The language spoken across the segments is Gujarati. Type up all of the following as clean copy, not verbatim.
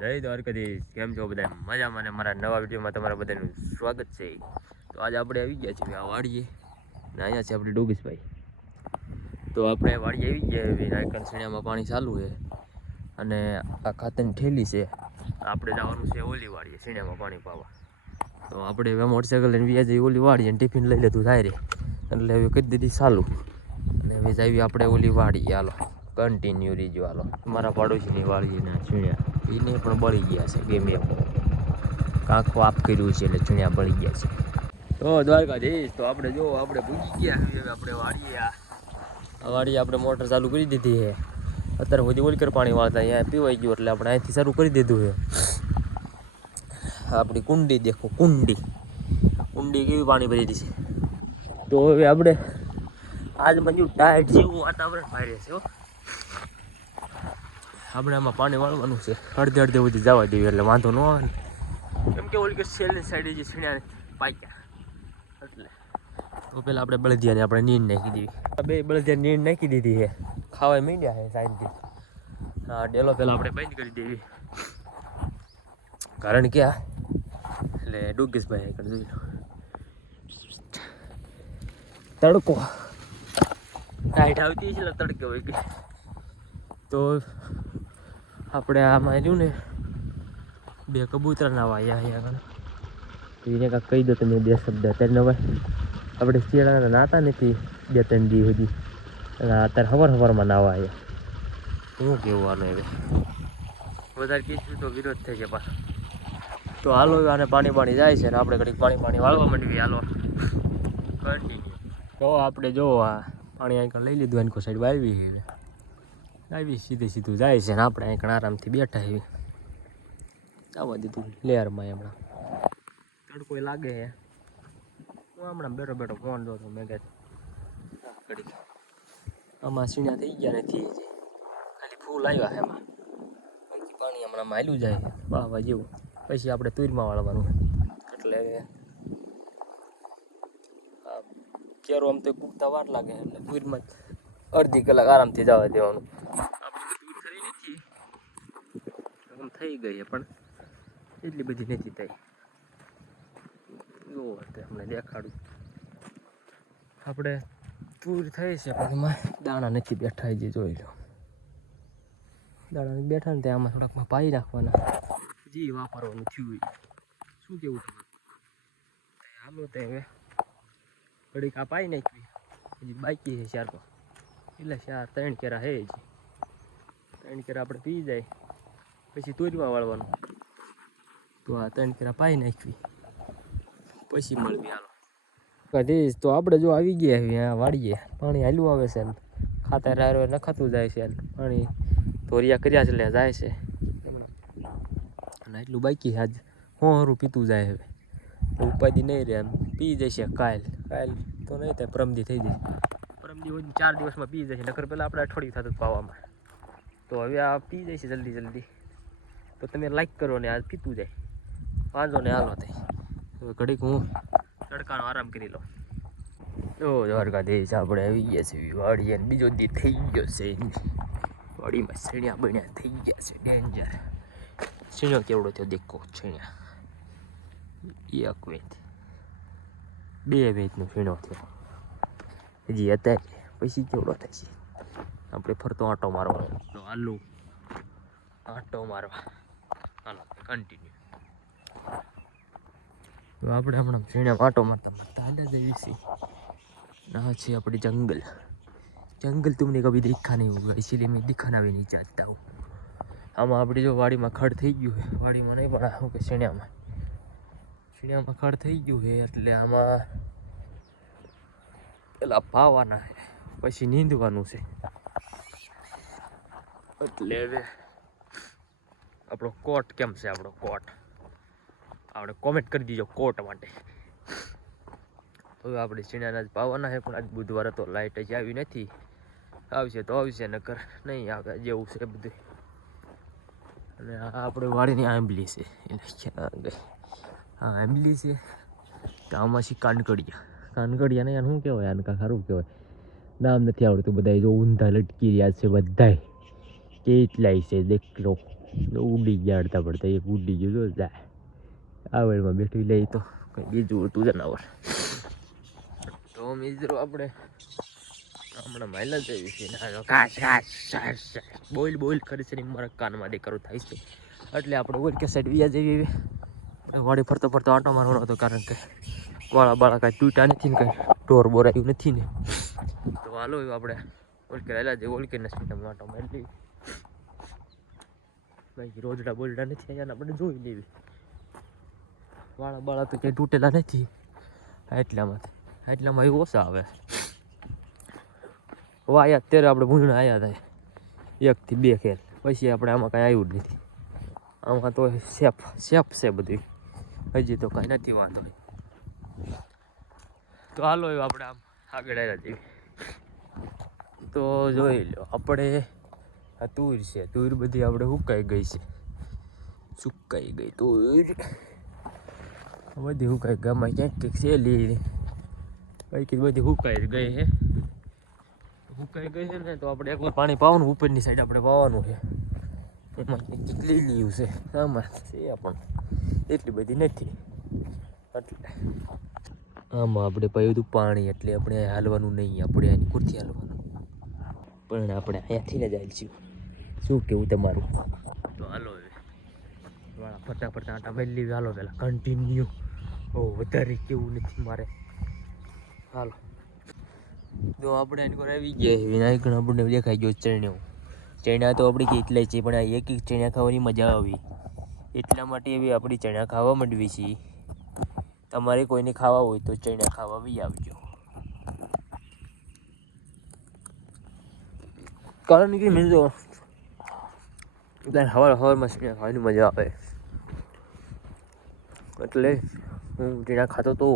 જય દ્વારકાધીશ. કેમ છો બધા? મજામાં ને મારા નવા વિડીયોમાં તમારા બધાનું સ્વાગત છે. તો આજે આપણે આવી ગયા છીએ આ વાડીએ ને અહીંયા છે આપણે ડોગીસભાઈ. તો આપણે વાડીએ આવી ગયા એવી રાયકનસણીયામાં પાણી ચાલુ છે અને આ ખાતરની ઠેલી છે. આપણે જવાનું છે ઓલી વાડીએ સીણિયામાં પાણી પાવા. તો આપણે હવે મોટરસાઇકલ લઈને વ્યા જઈએ ઓલી વાડીએ અને ટિફિન લઈ લીધું થાય રે એટલે હવે કરી દીધી ચાલુ અને હવે જઈએ આપણે ઓલી વાડીએ. હાલો કન્ટિન્યુ રીજો. હાલો મારા પાડોશીની વાડીને સીણ્યા એને પણ બળી ગયા છે ગમે કાંક વાપ કર્યું છે એટલે ચૂણ્યા બળી ગયા છે. તો દ્વારકાધીશ તો આપણે જો આપણે ભૂજી ગયા હવે આપણે વાડીએ આ વાડીએ આપણે મોટર ચાલુ કરી દીધી છે. અત્યારે સુધી ઓલકર પાણી વાળતા અહીંયા પીવાઈ ગયું એટલે આપણે અહીંથી શરૂ કરી દીધું છે. આપણી કુંડી દેખો, કુંડી કેવી પાણી ભરી છે. તો હવે આપણે આજ બધું ટાઈટ જેવું વાતાવરણ ભારે છે. આપણે આમાં પાણી વાળવાનું છે અડધે સુધી જવા દેવી એટલે વાંધો ન આવે ને. કેમ કે ઓલી છેલ્લી સાઈડે જે છીણ્યા પાક્યા એટલે તો પેલા આપણે બળદિયાને આપણે નીંદ નાખી દેવી. બે બળદિયા નીંદ નાખી દીધી છે, ખાવા માંડ્યા છે સાંજથી. હા ડેલો પેલા આપણે બંધ કરી દેવી કારણ કે એટલે ડોગીસભાઈ આગળ જોઈ લો તડકો ટાઈટ આવતી છે તડકે હોય કે તો આપણે આમાં રહ્યું ને બે કબૂતરના વાયા અહીંયા આગળ એને કાંઈક કહી દો તમે બે શબ્દ. અત્યારે હવે આપણે શિયાળાના નાતા નથી 2-3 દી સુધી અને અત્યારે સવારમાં નાવા આવ્યા. શું કેવું આને હવે વધારે કીધું તો વિરોધ થઈ જાય પાછો. તો હાલો આને પાણી જાય છે ને આપણે ઘડીક પાણી વાળવા માંડવી. હાલો કન્ટિન્યુ. તો આપણે જો આ પાણી અહીં લઈ લીધું એની સાઈડ આવી સીધું જાય છે ને આપણે અહીં આરામથી બેઠા એવી આવવા દીધું લેયરમાં. હમણાં તડકો લાગે છે. હું હમણાં બેઠો ફોન જોતો મેં કહે ઘડીક આમાં સીણા થઈ ગયા નથી ખાલી ફૂલ આવ્યા છે એમાં પાણી હમણાં માયલું જાય વાહવા જેવું. પછી આપણે તુરમાં વાળવાનું એટલે કેરો આમ તો પૂગતા વાર લાગે એટલે તુરમાં અડધી કલાક આરામથી જવા દેવાનું. આપણે તુર થઈ નથી આમ થઈ ગઈ પણ એટલી બધી નથી થઈ. જુઓ હમણાં દેખાડું આપણે તુર થઈ છે પણ એમાં દાણા નથી બેઠા. જે જોઈ લો દાણા બેઠા ને ત્યાં આમાં થોડાકમાં પાઈ નાખવાના જે વાપરવાનું થયું હોય. શું કેવું છે હાલો તે હવે ઘડીક આ પાઈ નાખવી હજી બાકી છે 4 એટલે 3 કેરા છે હજી 3 કેરા આપણે પી જાય પછી તુરમાં વાળવાનું. તો આ 3 કેરા પાઈ નાખવી પછી મળવી. હાલો કદીશ તો આપણે જો આવી ગયા અહીંયા વાડીએ પાણી હાલ્યું આવે છે ને ખાતર રાયરો નખાતું જાય છે ને પાણી ધોરિયા કર્યા છે એટલે જાય છે અને એટલું બાકી આજ હોરું પીતું જાય. હવે ઉપાધિ નહીં રહે એમ પી જશે કાલ તો નહીં થાય પરમદી થઈ જશે. પરમદી હોય 4 દિવસમાં પી જશે નકર પહેલાં આપણે અઠવાડિયું થતું પાવામાં. તો હવે આ પી જશે જલ્દી તો તમે લાઈક કરો ને આ પીતું જાય વાંધો ને. હાલો થઈ હવે ઘડીક હું તડકાનો આરામ કરી લો. જો દ્વારકાધીશ આપણે આવી ગયા છે વાડીએ બીજો દી થઈ ગયો છે. વાડીમાં સીણ્યા બન્યા થઈ ગયા છે ડેન્જર. સીણ્યો કેવડો થયો દેખો સીણ્યા 1 વેચ 2 વેચનો સીણો થયો હજી અત્યારે પછી કેવડો થાય છે. આપણે ફરતો આંટો મારવાનો તો આલુ આંટો મારવા. હાલો કન્ટિન્યુ. તો આપણે હમણાં સીણ્યા આંટો મારતા હાલે જઈએ છીએ. ના છે अपने जंगल तुमने कभी देखा नहीं होगा इसीलिए मैं दिखाना भी नहीं चाहता हूँ. આમાં આપણી જો વાડીમાં ખડ થઈ ગયું છે વાડીમાં નહીં પણ શું કે સીણ્યામાં ખડ થઈ ગયું છે એટલે આમાં પેલા પાવાના છે પછી નીંદવાનું છે. એટલે હવે આપણો કોટ કેમ છે આપણો કોટ આપણે કોમેન્ટ કરી દીજો કોટ માટે. હવે આપણે સીણાના જ પાવાના છે પણ આજ બુધવાર તો લાઇટ જ આવી નથી. આવશે તો આવશે નકર નહીં આવે જેવું છે બધું. અને આ આપણે વાડીની આંબલી છે એટલે ક્યાં ગઈ આ આંબલી છે તો આમાં છે કાનકડિયા નહીં શું કહેવાય આને કાંઈ સારું કહેવાય નામ નથી આવડતું. બધા જો ઊંધા લટકી રહ્યા છે બધાય કેટલાય છે દેખ લો ઉડી ગયા અડતા પડતા એક ઉડી ગયું જો જાય આવડમાં બેઠું લે તો કંઈ બીજું હતું જનાવર. તો મિત્રો આપણે હમણાં માઇલા જઈએ છીએ બોલ બોલ કરે છે મારા કાનમાં દેખાડો થાય છે એટલે આપણે ઓલ કે સાઈડ વ્યા જઈએ વાડી ફરતો ફરતો આંટો મારવાનો હતો કારણ કે વાળા બાળા કાંઈ તૂટ્યા નથી ને કાંઈ ઢોર બોરાયું નથી ને તો હાલો આપણે ઓલકે રહેલા જઈએ ઓલકે નથી આંટો મારી લેવી બાકી રોજડા બોલડા નથી અહીંયા આપણે જોઈ લેવી વાળા બાળા તો ક્યાંય તૂટેલા નથી એટલામાં એ ઓછા આવે વાયા અત્યારે આપણે ભૂંગણા આવ્યા થાય 1 થી 2 ખેલ પછી આપણે આમાં કાંઈ આવ્યું જ નથી આમાં તો સેફ છે બધું હજી તો કાંઈ નથી વાંધો તો હાલો આપણે આમ આગળ આવ્યા જઈએ તો જોઈ લો આપણે આ તુર છે તુર બધી આપણે સુકાઈ ગઈ છે સુકાઈ ગઈ તુર બધી સુકાઈ ગામમાં ક્યાંક કંઈક સહેલી બાકી બધી સુકાઈ ગઈ છે સુકાઈ ગઈ છે ને તો આપણે એકલું પાણી પાવાનું ઉપરની સાઈડ આપણે પાવાનું છે એમાં કંઈક લીલું છે આમાં છે પણ એટલી બધી નથી એટલે આમાં આપણે પાયું હતું પાણી એટલે આપણે હાલવાનું નહીં આપણે આની કુરથી હાલવાનું પણ આપણે અહીંયાથી જ આવી છીએ શું કેવું તમારું તો હાલો વાળા ફરતા ફરતા આટા મારી લેવી હાલો પહેલાં કન્ટિન્યુ વધારે કેવું નથી મારે હાલો તો આપણે એની પર આવી ગયા વિનાયક આપણને દેખાઈ ગયો ચણ્યા તો આપણે કેટલાય છે પણ આ એક ચણ્યા ખાવાની મજા આવી એટલા માટે એવી આપણી ચણ્યા ખાવા માંડવી છીએ તમારે કોઈને ખાવા હોય તો ચણ્યા ખાવા બી આવજો કારણ કે મેં તો હવારમાં ચણ્યા ખાવાની મજા આવે એટલે હું ચણ્યા ખાતો તો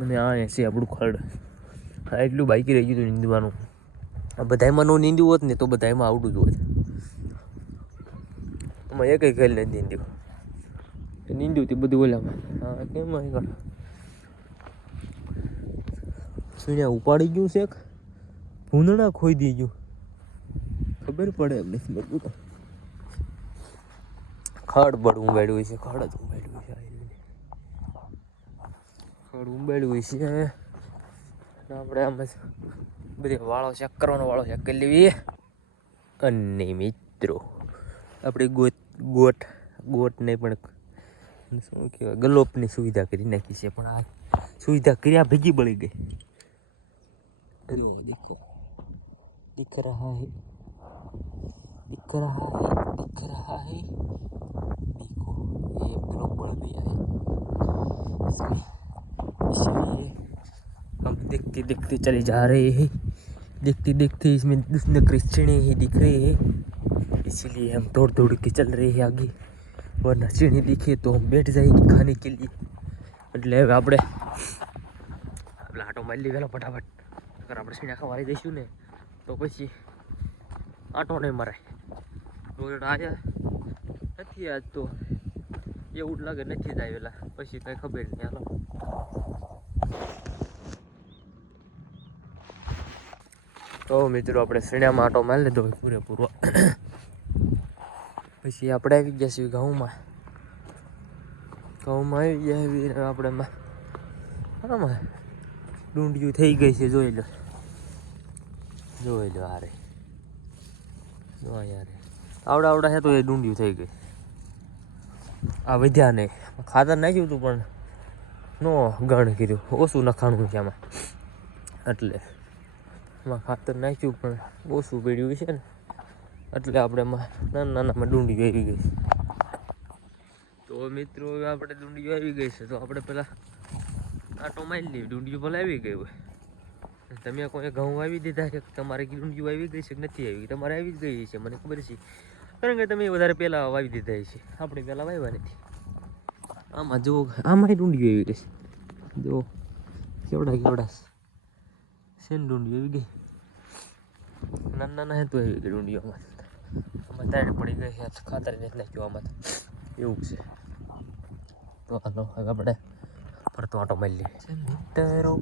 અને આ છે આપણું ખડ હા એટલું બાકી રહી ગયું હતું નીંદવાનું આ બધામાં નો નીંદ્યું હોત ને તો બધામાં આવડું જ હોત આમાં એક ખેલ નથી નીંદ્યું નીંદ્યું હતું બધું ઓલામાં હા કેમ સુણ્યા ઉપાડી ગયું છે ભૂંદણા ખોઈ દઈ ગયું ખબર પડે એમ નથી બધું ખડ બળ ઉંબાડ્યું છે ખડ જ ઉંબાડ્યું છે ખડ ઉંબાડ્યું છે આપણે આમ બધી વાળો ચેક કરવાનો વાળો ચેક કરી લેવી અને મિત્રો આપણે ગોટ નહીં પણ શું કહેવાય ગલોપની સુવિધા કરી નાખી છે પણ આ સુવિધા કર્યા ભેગી બળી ગઈ दिख रहा है दिख रहा है दिख रहा है देखो ये ब्लॉक बढ़ गया है इसमें इसलिए हम देखते देखते चले जा रहे हैं देखते देखते इसमें उसने कृष्ण ही दिख रहे हैं इसीलिए हम दौड़ दौड़ के चल रहे हैं आगे वरना चीनी दिखे तो हम बैठ जाएंगे खाने के लिए એટલે હવે આપણે આટો મારી લીધેલો ફટાફટ અગર આપણે સીણા ખાવા જઈશું ને તો પછી આટો નહીં મરાય રોડ આવ્યા નથી આજ તો એવું જ લાગે નથી જ આવેલા પછી કંઈ ખબર નહીં હાલો તો મિત્રો આપણે સીણામાં આટો મારી લીધો પૂરેપૂરો પછી આપણે આવી ગયા છીએ ઘઉંમાં આવી ગયા આપણે આમાં ડુંડિયું થઈ ગઈ છે જોઈ લો હારે જો યાર આવડા છે તો એ ડુંડિયું થઈ ગઈ આ વધ્યા નહીં ખાતર નાખ્યું હતું પણ નો ગણ કીધું ઓછું નખાણું છે આમાં એટલે એમાં ખાતર નાખ્યું પણ ઓછું પડ્યું છે ને એટલે આપણે એમાં નાનામાં ડુંડિયું આવી ગઈ તો મિત્રો આપણે ડુંડિયું આવી ગઈ છે તો આપણે પહેલાં આટો મારી લઈએ ડુંડિયું ભલે આવી ગઈ હોય તમે કોઈ ઘઉં વાવી દીધા છે તમારે ડુંડિયું આવી ગઈ છે કે નથી આવી તમારે આવી જ ગઈ છે મને ખબર છે કારણ કે તમે વધારે પહેલાં વાવી દીધા છે આપણે પહેલાં વાવ્યા નથી આમાં જુઓ આમાં ડુંડિયું આવી ગઈ છે જુઓ કેવડા શેન ડુંડિયું આવી ગઈ નાના હે તો આવી ગઈ ડુંડિયું આમાં તારે પડી ગઈ છે ખાતર નથી નાખ્યું આમાં એવું છે તો હાલો આપણે ફરતો આટો મારી લઈએ મિત્રો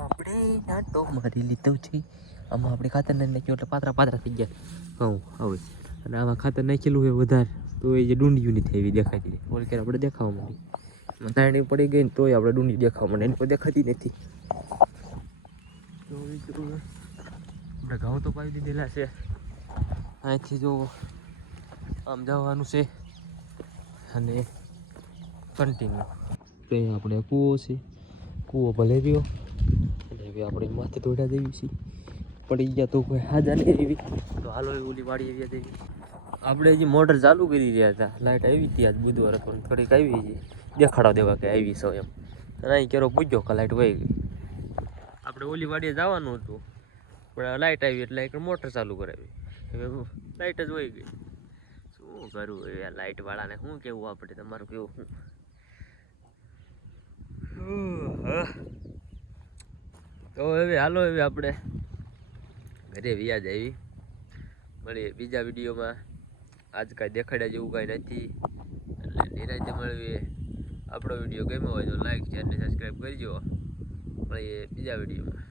આપણે આટો મારી લીધો છે આમાં આપણે ખાતર નાખ્યું એટલે પાતરા થઈ ગયા ઘઉં હવે અને આમાં ખાતર નાખેલું હોય વધારે તો એ જે ડુંડિયું નથી એવી દેખાતી રહી. ઓલ ક્યારે આપણે દેખાવા માંડી તાણી પડી ગઈ ને તોય આપણે ડુંડી દેખાવા માંડે એની કોઈ દેખાતી નથી. તો આપણે ઘઉં તો પાવી દીધેલા છે. અહીંથી જો આમ જવાનું છે અને કન્ટિન્યુ તો અહીંયા આપણે કૂવો છે. કૂવો ભલે રહ્યો અને હવે આપણે માથે દોડા દેવી છે. પડી ગયા તો કોઈ હાજા નહીં એવી તો હાલો એ ઓલી વાડી એવી દેવી. આપણે જે મોટર ચાલુ કરી રહ્યા હતા લાઇટ આવી હતી આજ બુધવાર હતો થોડીક આવી છે દેખાડવા દેવા કે આવી છે એમ. અને અહીં કેરો પૂછ્યો કે લાઇટ વહી ગઈ. આપણે ઓલી વાડીએ જવાનું હતું પણ લાઇટ આવી એટલે એક મોટર ચાલુ કરાવી. હવે લાઇટ જ વહી ગઈ. શું કરવું એ લાઇટવાળાને શું કહેવું આપણે તમારું કેવું શું? તો હવે હાલો હવે આપણે ઘરે વ્યાજ આવી મળીએ બીજા વિડીયોમાં. આજ કાંઈ દેખાડ્યા જેવું કાંઈ નથી એટલે નિરાંતે મળીએ. આપણો વિડીયો ગમ્યો હોય તો લાઈક શેર અને સબસ્ક્રાઈબ કરજો. મળીએ બીજા વિડીયોમાં.